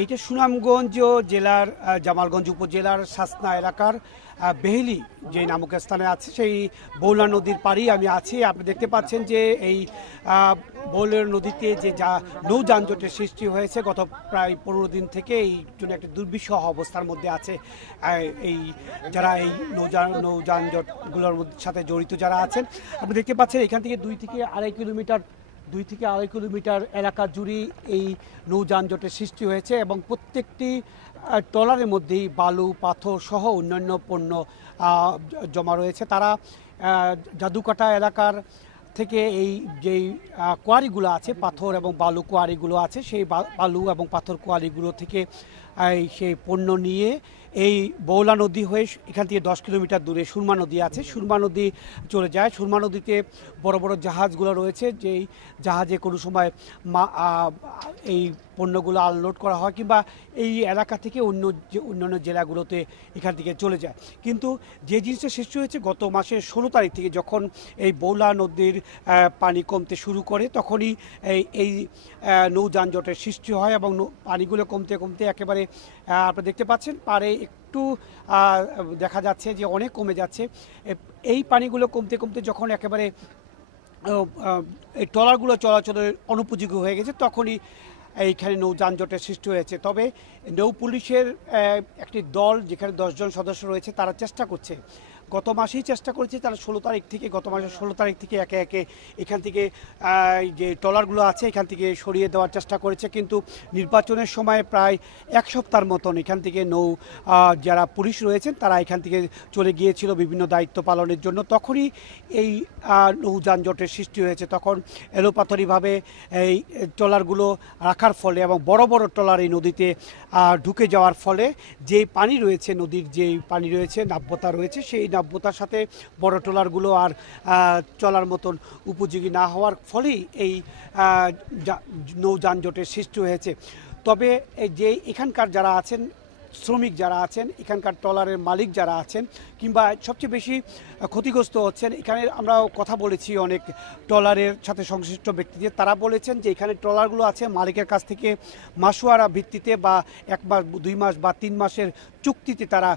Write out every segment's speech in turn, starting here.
এইটা সুনামগঞ্জ জেলার জামালগঞ্জ উপজেলার শাসনা এলাকার বেহেলি যে নামক স্থানে আছে সেই বৌলা নদীর পাড়ি আমি আছি। আপনি দেখতে পাচ্ছেন যে এই বৌলা নদীতে যে নৌ যানজটের সৃষ্টি হয়েছে গত প্রায় 15 দিন থেকে এই জন্য একটা দুর্বিষহ অবস্থার মধ্যে আছে এই যারা এই নৌ যানজটগুলোর সাথে জড়িত যারা আছেন। আপনি দেখতে পাচ্ছেন এখান থেকে 2 থেকে আড়াই কিলোমিটার এলাকা জুড়ে এই নৌ যানজটের সৃষ্টি হয়েছে এবং প্রত্যেকটি ট্রলারের মধ্যেই বালু পাথর সহ অন্যান্য পণ্য জমা রয়েছে। তারা জাদুকাটা এলাকার থেকে এই যেই কোয়ারিগুলো আছে পাথর এবং বালু কোয়ারিগুলো আছে সেই বালু এবং পাথর কোয়ারিগুলো থেকে সেই পণ্য নিয়ে এই বৌলা নদী হয়ে এখান থেকে 10 কিলোমিটার দূরে সুরমা নদী আছে, সুরমা নদী চলে যায়। সুরমা নদীতে বড় বড় জাহাজগুলো রয়েছে, যেই জাহাজে কোনো সময় এই পণ্যগুলো আনলোড করা হয় কিংবা এই এলাকা থেকে অন্যান্য জেলাগুলোতে এখান থেকে চলে যায়। কিন্তু যে জিনিসটা সৃষ্টি হয়েছে গত মাসের 16 তারিখ থেকে যখন এই বৌলা নদীর পানি কমতে শুরু করে তখনই এই নৌ যানজটের সৃষ্টি হয় এবং পানিগুলো কমতে কমতে একেবারে আপনারা দেখতে পাচ্ছেন পারে একটু দেখা যাচ্ছে যে অনেক কমে যাচ্ছে। এই পানিগুলো কমতে কমতে যখন একেবারে এই ট্রলারগুলো চলাচলের অনুপযোগী হয়ে গেছে তখনই এইখানে নৌ যানজটের সৃষ্টি হয়েছে। তবে নৌ পুলিশের একটি দল যেখানে 10 জন সদস্য রয়েছে তারা চেষ্টা করছে, গত মাসেই চেষ্টা করেছে তারা গত মাসের 16 তারিখ থেকে একে একে এখান থেকে যে ট্রলারগুলো আছে এখান থেকে সরিয়ে দেওয়ার চেষ্টা করেছে। কিন্তু নির্বাচনের সময় প্রায় 1 সপ্তাহের মতন এখান থেকে যারা পুলিশ রয়েছেন তারা এখান থেকে চলে গিয়েছিল বিভিন্ন দায়িত্ব পালনের জন্য। তখনই এই নৌ যানজটের সৃষ্টি হয়েছে। তখন এলোপাথরিভাবে এই ট্রলারগুলো রাখার ফলে এবং বড় বড় ট্রলার এই নদীতে ঢুকে যাওয়ার ফলে যে পানি রয়েছে নদীর যেই পানি রয়েছে নাব্যতা রয়েছে সেই নাব্যতার সাথে বড় ট্রলারগুলো আর চলার মতন উপযোগী না হওয়ার ফলেই এই নৌ যানজটের সৃষ্টি হয়েছে। তবে যে এখানকার যারা আছেন শ্রমিক যারা আছেন এখানকার ট্রলারের মালিক যারা আছেন কিংবা সবচেয়ে বেশি ক্ষতিগ্রস্ত হচ্ছেন, এখানে আমরা কথা বলেছি অনেক ট্রলারের সাথে সংশ্লিষ্ট ব্যক্তিদের, তারা বলেছেন যে এখানে ট্রলারগুলো আছে মালিকের কাছ থেকে মাসুয়ারা ভিত্তিতে বা 1 মাস 2 মাস বা 3 মাসের চুক্তিতে তারা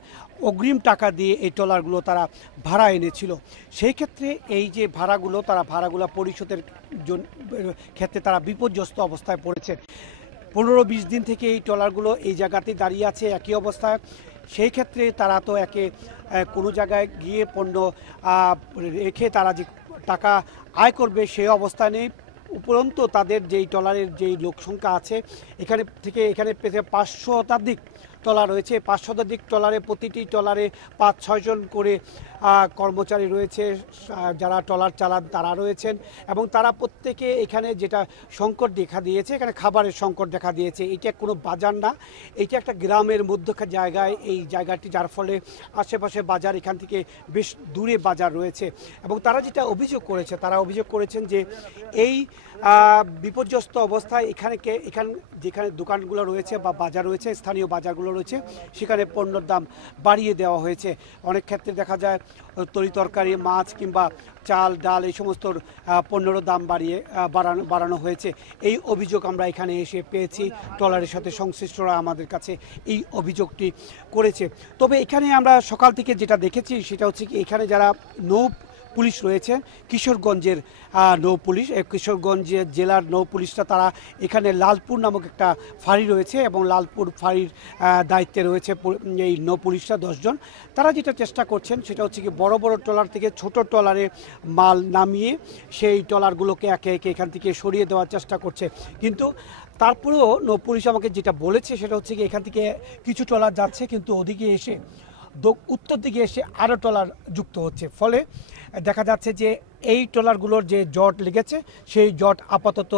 অগ্রিম টাকা দিয়ে এই ট্রলারগুলো তারা ভাড়া এনেছিল। সেই ক্ষেত্রে এই যে ভাড়াগুলো পরিশোধের ক্ষেত্রে তারা বিপর্যস্ত অবস্থায় পড়েছে। 15-20 দিন থেকে এই ট্রলারগুলো এই জায়গাতেই দাঁড়িয়ে আছে একই অবস্থায়। সেই ক্ষেত্রে তারা তো কোনো জায়গায় গিয়ে পণ্য রেখে তারা যে টাকা আয় করবে সেই অবস্থা নেই। উপরন্তু তাদের যেই ট্রলারের যেই লোক সংখ্যা আছে এখানে পেতে 500 শতাধিক ট্রলার রয়েছে। 500 শতাধিক ট্রলারে প্রতিটি ট্রলারে 5-6 জন করে কর্মচারী রয়েছে যারা ট্রলার চালান তারা রয়েছেন এবং তারা প্রত্যেকে এখানে যেটা সংকট দেখা দিয়েছে, এখানে খাবারের সংকট দেখা দিয়েছে। এটা কোনো বাজার না, এটা একটা গ্রামের মধ্যকার জায়গায় এই জায়গাটি, যার ফলে আশেপাশে বাজার এখান থেকে বেশ দূরে বাজার রয়েছে। এবং তারা যেটা অভিযোগ করেছেন যে এই বিপর্যস্ত অবস্থায় এখানে যেখানে দোকানগুলো রয়েছে বা বাজার রয়েছে স্থানীয় বাজারগুলো রয়েছে সেখানে পণ্যের দাম বাড়িয়ে দেওয়া হয়েছে। অনেক ক্ষেত্রে দেখা যায় তরিতরকারি মাছ কিংবা চাল ডাল এই সমস্ত পণ্যের দাম বাড়ানো হয়েছে। এই অভিযোগ আমরা এখানে এসে পেয়েছি, ট্রলারের সাথে সংশ্লিষ্টরা আমাদের কাছে এই অভিযোগটি করেছে। তবে এখানে আমরা সকাল থেকে যেটা দেখেছি সেটা হচ্ছে কি এখানে যারা নৌ পুলিশ রয়েছে কিশোরগঞ্জের নৌ পুলিশ, কিশোরগঞ্জ জেলার নৌ পুলিশরা তারা এখানে লালপুর নামক একটা ফাঁড়ি রয়েছে এবং লালপুর ফাঁড়ির দায়িত্বে রয়েছে এই নৌ পুলিশরা 10 জন। তারা যেটা চেষ্টা করছেন সেটা হচ্ছে কি বড় বড় ট্রলার থেকে ছোট ট্রলারে মাল নামিয়ে সেই ট্রলারগুলোকে একে একে এখান থেকে সরিয়ে দেওয়ার চেষ্টা করছে। কিন্তু তারপরেও নৌ পুলিশ আমাকে যেটা বলেছে সেটা হচ্ছে কি এখান থেকে কিছু ট্রলার যাচ্ছে কিন্তু উত্তর দিকে এসে আরও ট্রলার যুক্ত হচ্ছে। ফলে দেখা যাচ্ছে যে এই ট্রলারগুলোর যে জট লেগেছে সেই জট আপাতত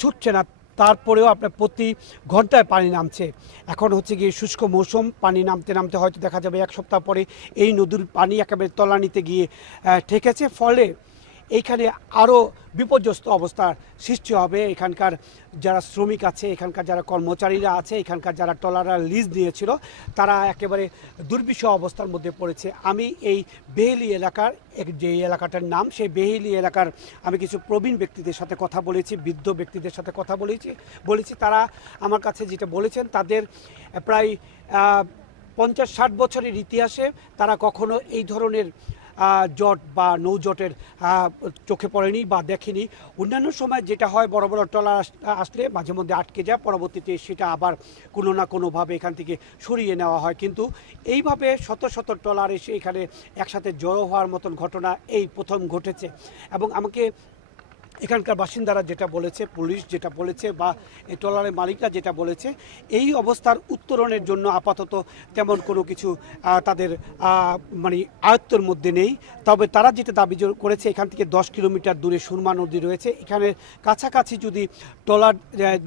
ছুটছে না। তারপরেও আপনার প্রতি ঘন্টায় পানি নামছে। এখন হচ্ছে গিয়ে শুষ্ক মৌসুম, পানি নামতে নামতে হয়তো দেখা যাবে 1 সপ্তাহ পরে এই নদীর পানি একেবারে তলানিতে গিয়ে ঠেকেছে। ফলে এইখানে আরও বিপর্যস্ত অবস্থার সৃষ্টি হবে। এখানকার যারা শ্রমিক আছে, এখানকার যারা কর্মচারীরা আছে, এখানকার যারা ট্রলাররা লিজ নিয়েছিল, তারা একেবারে দুর্বিষহ অবস্থার মধ্যে পড়েছে। আমি এই বেহেলি এলাকার যে এলাকাটার নাম, সেই বেহেলি এলাকার আমি কিছু প্রবীণ ব্যক্তিদের সাথে কথা বলেছি, বৃদ্ধ ব্যক্তিদের সাথে কথা বলেছি। তারা আমার কাছে যেটা বলেছেন, তাদের প্রায় 50-60 বছরের ইতিহাসে তারা কখনো এই ধরনের জট বা নৌজটের চোখে পড়েনি বা দেখেনি। অন্যান্য সময় যেটা হয়, বড় বড় ট্রলার আসলে মাঝে মধ্যে আটকে যায়, পরবর্তীতে সেটা আবার কোনো না কোনোভাবে এখান থেকে সরিয়ে নেওয়া হয়। কিন্তু এইভাবে শত শত ট্রলার এসে এখানে একসাথে জড়ো হওয়ার মতন ঘটনা এই প্রথম ঘটেছে। এবং আমাকে এখানকার বাসিন্দারা যেটা বলেছে, পুলিশ যেটা বলেছে, বা এই ট্রলারের মালিকরা যেটা বলেছে, এই অবস্থার উত্তরণের জন্য আপাতত তেমন কোনো কিছু তাদের মানে আয়ত্তের মধ্যে নেই। তবে তারা যেটা দাবি করেছে, এখান থেকে 10 কিলোমিটার দূরে সুরমা নদী রয়েছে, এখানে কাছাকাছি যদি ট্রলার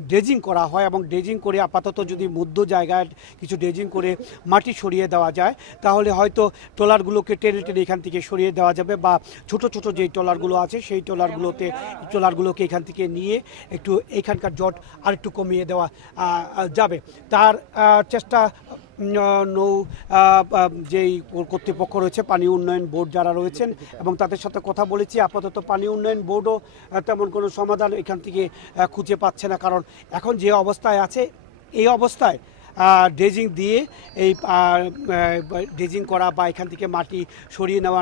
ড্রেজিং করা হয় এবং ড্রেজিং করে আপাতত যদি মধ্য জায়গায় কিছু ড্রেজিং করে মাটি সরিয়ে দেওয়া যায়, তাহলে হয়তো ট্রলারগুলোকে টেনে টেনে এখান থেকে সরিয়ে দেওয়া যাবে, বা ছোট ছোট যেই ট্রলারগুলো আছে সেই ট্রলারগুলোকে এখান থেকে নিয়ে একটু এখানকার জট আরেকটু কমিয়ে দেওয়া যাবে। তার চেষ্টা নৌ যেই কর্তৃপক্ষ রয়েছে, পানি উন্নয়ন বোর্ড যারা রয়েছেন, এবং তাদের সাথে কথা বলেছি। আপাতত পানি উন্নয়ন বোর্ডও তেমন কোনো সমাধান এখান থেকে খুঁজে পাচ্ছে না, কারণ এখন যে অবস্থায় আছে, এই অবস্থায় ড্রেজিং দিয়ে এই ড্রেজিং করা বা এখান থেকে মাটি সরিয়ে নেওয়া,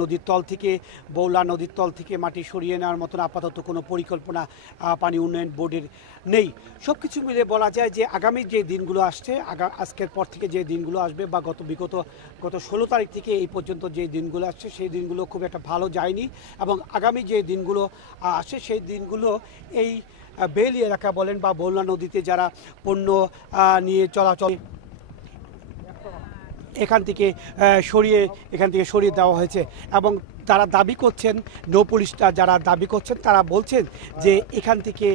নদীর তল থেকে, বৌলা নদীর তল থেকে মাটি সরিয়ে নেওয়ার মতন আপাতত কোনো পরিকল্পনা পানি উন্নয়ন বোর্ডের নেই। সব কিছু মিলে বলা যায় যে আগামী যে দিনগুলো আসছে, আজকের পর থেকে যে দিনগুলো আসবে, বা গত 16 তারিখ থেকে এই পর্যন্ত যে দিনগুলো আসছে, সেই দিনগুলো খুব একটা ভালো যায়নি। এবং আগামী যে দিনগুলো আসে, সেই দিনগুলো এই বেহেলি এলাকা বলেন বা বৌলা নদীতে যারা পণ্য নিয়ে চলাচল এখান থেকে সরিয়ে দেওয়া হয়েছে। এবং তারা দাবি করছেন, নৌ পুলিশটা যারা দাবি করছেন, তারা বলছেন যে এখান থেকে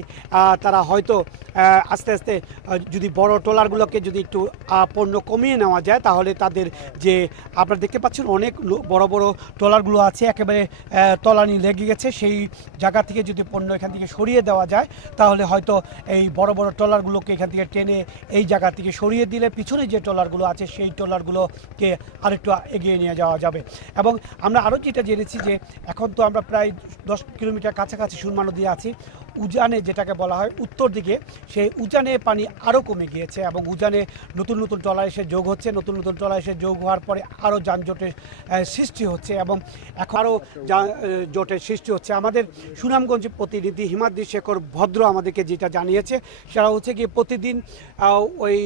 তারা হয়তো আস্তে আস্তে যদি বড় ট্রলারগুলোকে যদি একটু পণ্য কমিয়ে নেওয়া যায়, তাহলে তাদের যে আপনারা দেখতে পাচ্ছেন অনেক বড় বড় ট্রলারগুলো আছে, একেবারে তলানি লেগে গেছে, সেই জায়গা থেকে যদি পণ্য এখান থেকে সরিয়ে দেওয়া যায়, তাহলে হয়তো এই বড় বড় ট্রলারগুলোকে এখান থেকে টেনে এই জায়গা থেকে সরিয়ে দিলে পিছনে যে ট্রলারগুলো আছে সেই ট্রলারগুলোকে আরেকটু এগিয়ে নিয়ে যাওয়া যাবে। এবং আমরা আরও যেটা জেনেছি যে এখন তো আমরা প্রায় 10 কিলোমিটার কাছাকাছি সুরমা নদী আছি। উজানে যেটাকে বলা হয় উত্তর দিকে, সেই উজানে পানি আরও কমে গিয়েছে, এবং উজানে নতুন নতুন ট্রলার এসে যোগ হচ্ছে। নতুন নতুন ট্রলার এসে যোগ হওয়ার পরে আরও যানজটের সৃষ্টি হচ্ছে, এবং এখন আরও জটের সৃষ্টি হচ্ছে। আমাদের সুনামগঞ্জ প্রতিনিধি হিমাদ্রি শেখর ভদ্র আমাদেরকে যেটা জানিয়েছে, সেটা হচ্ছে কি প্রতিদিন ওই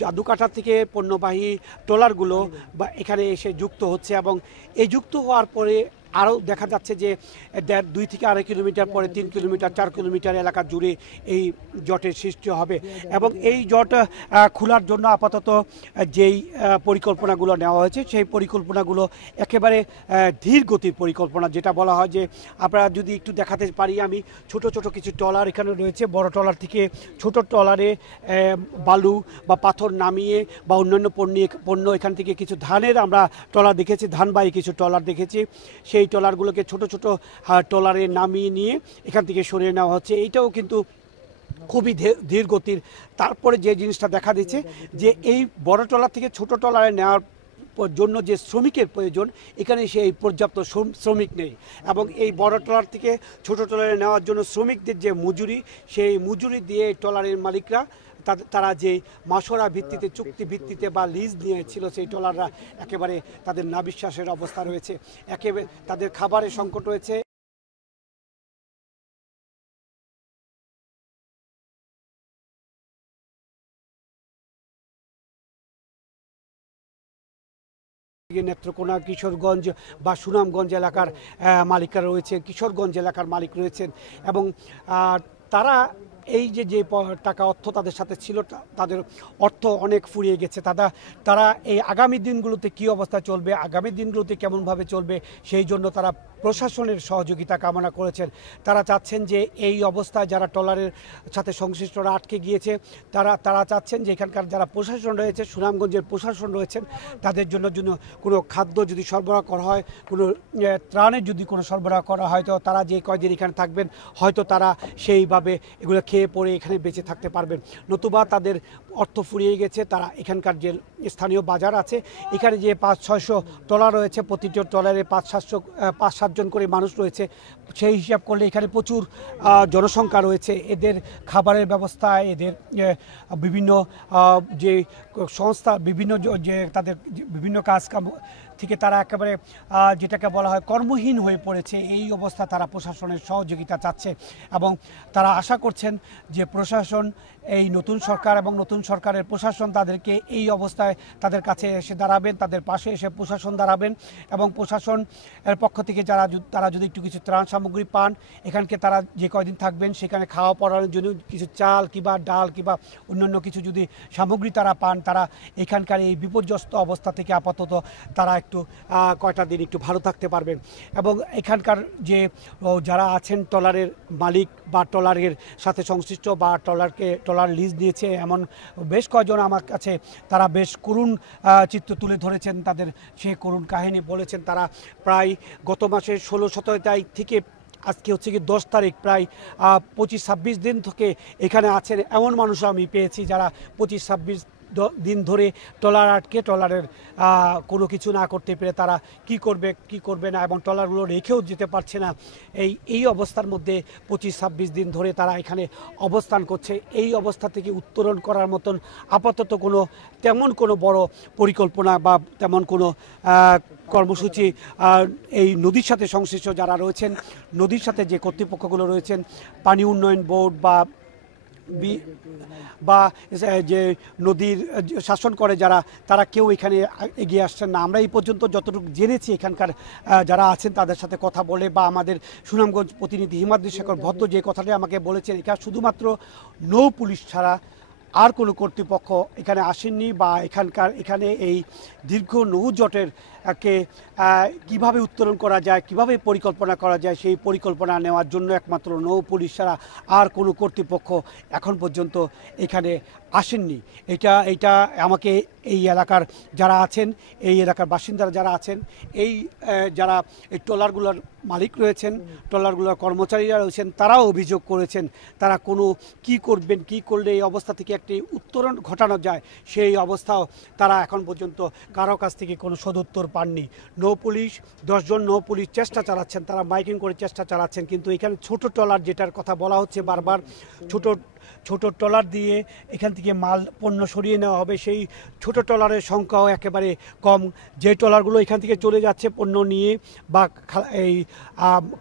জাদুকাটা থেকে পণ্যবাহী ট্রলারগুলো বা এখানে এসে যুক্ত হচ্ছে, এবং এই যুক্ত হওয়ার পরে আরও দেখা যাচ্ছে যে 2 থেকে 2.5 কিলোমিটার পরে 3 কিলোমিটার 4 কিলোমিটার এলাকা জুড়ে এই জটের সৃষ্টি হবে। এবং এই জট খোলার জন্য আপাতত যেই পরিকল্পনাগুলো নেওয়া হয়েছে, সেই পরিকল্পনাগুলো একেবারে ধীর গতির পরিকল্পনা, যেটা বলা হয় যে আপনারা যদি একটু দেখাতে পারি, আমি ছোট ছোট কিছু ট্রলার এখানে রয়েছে। বড় ট্রলার থেকে ছোট ট্রলারে বালু বা পাথর নামিয়ে বা অন্যান্য পণ্য এখান থেকে কিছু ধানের আমরা ট্রলার দেখেছি, ধানবাহী কিছু ট্রলার দেখেছি, সেই ট্রলারগুলোকে ছোট ছোট ট্রলারে নামিয়ে নিয়ে এখান থেকে সরিয়ে নেওয়া হচ্ছে। এইটাও কিন্তু খুবই ধীর গতির। তারপরে যে জিনিসটা দেখা দিচ্ছে যে এই বড় ট্রলার থেকে ছোট ট্রলারে নেওয়ার জন্য যে শ্রমিকের প্রয়োজন, এখানে সেই পর্যাপ্ত শ্রমিক নেই। এবং এই বড় ট্রলার থেকে ছোট ট্রলারে নেওয়ার জন্য শ্রমিকদের যে মজুরি, সেই মজুরি দিয়ে ট্রলারের মালিকরা তারা যে মাসোরা ভিত্তিতে, চুক্তি ভিত্তিতে বা লিজ নিয়েছিল, সেই ট্রলাররা একেবারে তাদের নাবিশ্বাসের অবস্থা রয়েছে, একেবারে তাদের খাবারের সংকট রয়েছে। নেত্রকোনা, কিশোরগঞ্জ বা সুনামগঞ্জ এলাকার মালিকরা রয়েছে, কিশোরগঞ্জ এলাকার মালিক রয়েছেন, এবং তারা এই যে যে টাকা অর্থ তাদের সাথে ছিল তাদের অর্থ অনেক ফুরিয়ে গেছে। তারা এই আগামী দিনগুলোতে কী অবস্থা চলবে, আগামী দিনগুলোতে কেমনভাবে চলবে, সেই জন্য তারা প্রশাসনের সহযোগিতা কামনা করেছেন। তারা চাচ্ছেন যে এই অবস্থায় যারা ট্রলারের সাথে সংশ্লিষ্টরা আটকে গিয়েছে তারা চাচ্ছেন যে এখানকার যারা প্রশাসন রয়েছে, সুনামগঞ্জের প্রশাসন রয়েছেন, তাদের জন্য কোনো খাদ্য যদি সরবরাহ করা হয়, কোনো ত্রাণের যদি কোনো সরবরাহ করা হয়, তো তারা যে কয়দিন এখানে থাকবেন হয়তো তারা সেইভাবে এগুলো খেয়ে পরে এখানে বেঁচে থাকতে পারবেন। নতুবা তাদের অর্থ ফুরিয়ে গেছে। তারা এখানকার যে স্থানীয় বাজার আছে, এখানে যে 500-600 ট্রলার রয়েছে, প্রতিটি ট্রলারে 5-7 জন করে মানুষ রয়েছে। সেই হিসাব করলে এখানে প্রচুর জনসংখ্যা রয়েছে। এদের খাবারের ব্যবস্থা, এদের বিভিন্ন যে সংস্থা, বিভিন্ন যে তাদের বিভিন্ন কাজকাম থেকে তারা একেবারে যেটাকে বলা হয় কর্মহীন হয়ে পড়েছে। এই অবস্থা তারা প্রশাসনের সহযোগিতা চাচ্ছে এবং তারা আশা করছেন যে প্রশাসন, এই নতুন সরকার এবং নতুন সরকারের প্রশাসন তাদেরকে এই অবস্থায় তাদের কাছে এসে দাঁড়াবেন, তাদের পাশে এসে প্রশাসন দাঁড়াবেন এবং প্রশাসন এর পক্ষ থেকে তারা যদি একটু কিছু ত্রাণ সামগ্রী পান, এখানকে তারা যে কয়দিন থাকবেন সেখানে খাওয়া পড়ানোর জন্য কিছু চাল কিংবা ডাল কিংবা অন্যান্য কিছু যদি সামগ্রী তারা পান, তারা এখানকার এই বিপর্যস্ত অবস্থা থেকে আপাতত তারা একটু কয়টা দিন একটু ভালো থাকতে পারবেন। এবং এখানকার যে যারা আছেন ট্রলারের মালিক বা ট্রলারের সাথে সংশ্লিষ্ট বা ট্রলার লিজ দিয়েছে এমন বেশ কয়েকজন আমার কাছে তারা বেশ করুণ চিত্র তুলে ধরেছেন, তাদের সেই করুণ কাহিনী বলেছেন। তারা প্রায় গত মাসের 16-17 তারিখ থেকে আজকে হচ্ছে কি 10 তারিখ, প্রায় 25-26 দিন থেকে এখানে আছেন এমন মানুষ আমি পেয়েছি যারা 25-26 দিন ধরে ট্রলার আটকে, ট্রলারের কোনো কিছু না করতে পেরে তারা কি করবে না এবং ট্রলারগুলো রেখেও যেতে পারছে না। এই অবস্থার মধ্যে 25-26 দিন ধরে তারা এখানে অবস্থান করছে। এই অবস্থা থেকে উত্তরণ করার মতন আপাতত তেমন কোনো বড় পরিকল্পনা বা তেমন কোনো কর্মসূচি এই নদীর সাথে সংশ্লিষ্ট যারা রয়েছেন, নদীর সাথে যে কর্তৃপক্ষগুলো রয়েছেন, পানি উন্নয়ন বোর্ড বা যে নদীর শাসন করে তারা কেউ এখানে এগিয়ে আসছেন না। আমরা এই পর্যন্ত যতটুকু জেনেছি এখানকার যারা আছেন তাদের সাথে কথা বলে বা আমাদের সুনামগঞ্জ প্রতিনিধি হিমাদ্রি শেখর ভদ্র যে কথাটি আমাকে বলেছেন, এখানে শুধুমাত্র নৌ পুলিশ ছাড়া আর কোনো কর্তৃপক্ষ এখানে আসেননি বা এখানে এই দীর্ঘ নৌজটের কিভাবে উত্তোলন করা যায়, কিভাবে পরিকল্পনা করা যায়, সেই পরিকল্পনা নেওয়ার জন্য একমাত্র নৌ পুলিশ ছাড়া আর কোনো কর্তৃপক্ষ এখন পর্যন্ত এখানে আসেননি। এটা আমাকে এই এলাকার যারা আছেন, এই এলাকার বাসিন্দারা যারা আছেন, যারা এই ট্রলারগুলোর মালিক রয়েছেন, ট্রলারগুলোর কর্মচারীরা রয়েছেন, তারাও অভিযোগ করেছেন তারা কি করলে এই অবস্থা থেকে একটি উত্তরণ ঘটানো যায়, সেই অবস্থাও তারা এখন পর্যন্ত কারো কাছ থেকে কোনো সদুত্তর পাননি। নৌ পুলিশ 10 জন নৌ পুলিশ চেষ্টা চালাচ্ছেন, তারা মাইকিং করে চেষ্টা চালাচ্ছেন, কিন্তু এখানে ছোট ট্রলার যেটার কথা বলা হচ্ছে বারবার, ছোট ট্রলার দিয়ে এখান থেকে পণ্য সরিয়ে নেওয়া হবে, সেই ছোট ট্রলারের সংখ্যাও একেবারে কম। যে ট্রলারগুলো এখান থেকে চলে যাচ্ছে পণ্য নিয়ে বা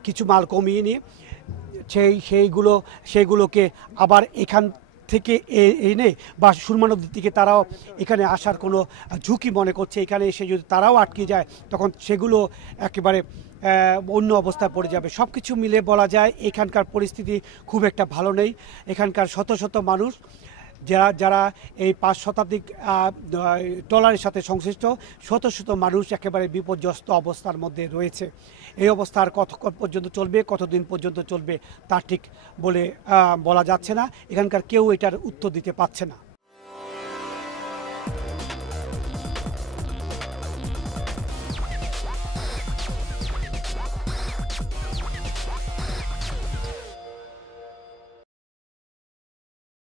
কিছু মাল কমিয়ে নিয়ে, সেইগুলোকে আবার এখান থেকে এনে বা সুরমা নদীর দিকে তারাও এখানে আসার কোনো ঝুঁকি মনে করছে। এখানে এসে যদি তারাও আটকে যায় তখন সেগুলো একেবারে অন্য অবস্থায় পড়ে যাবে। সব কিছু মিলে বলা যায় এখানকার পরিস্থিতি খুব একটা ভালো নেই। এখানকার শত শত মানুষ যারা এই 5 শতাধিক ট্রলারের সাথে সংশ্লিষ্ট, শত শত মানুষ একেবারে বিপর্যস্ত অবস্থার মধ্যে রয়েছে। এই অবস্থা আর কতক্ষণ পর্যন্ত চলবে, কতদিন পর্যন্ত চলবে তা ঠিক বলা যাচ্ছে না। এখানকার কেউ এটার উত্তর দিতে পারছে না।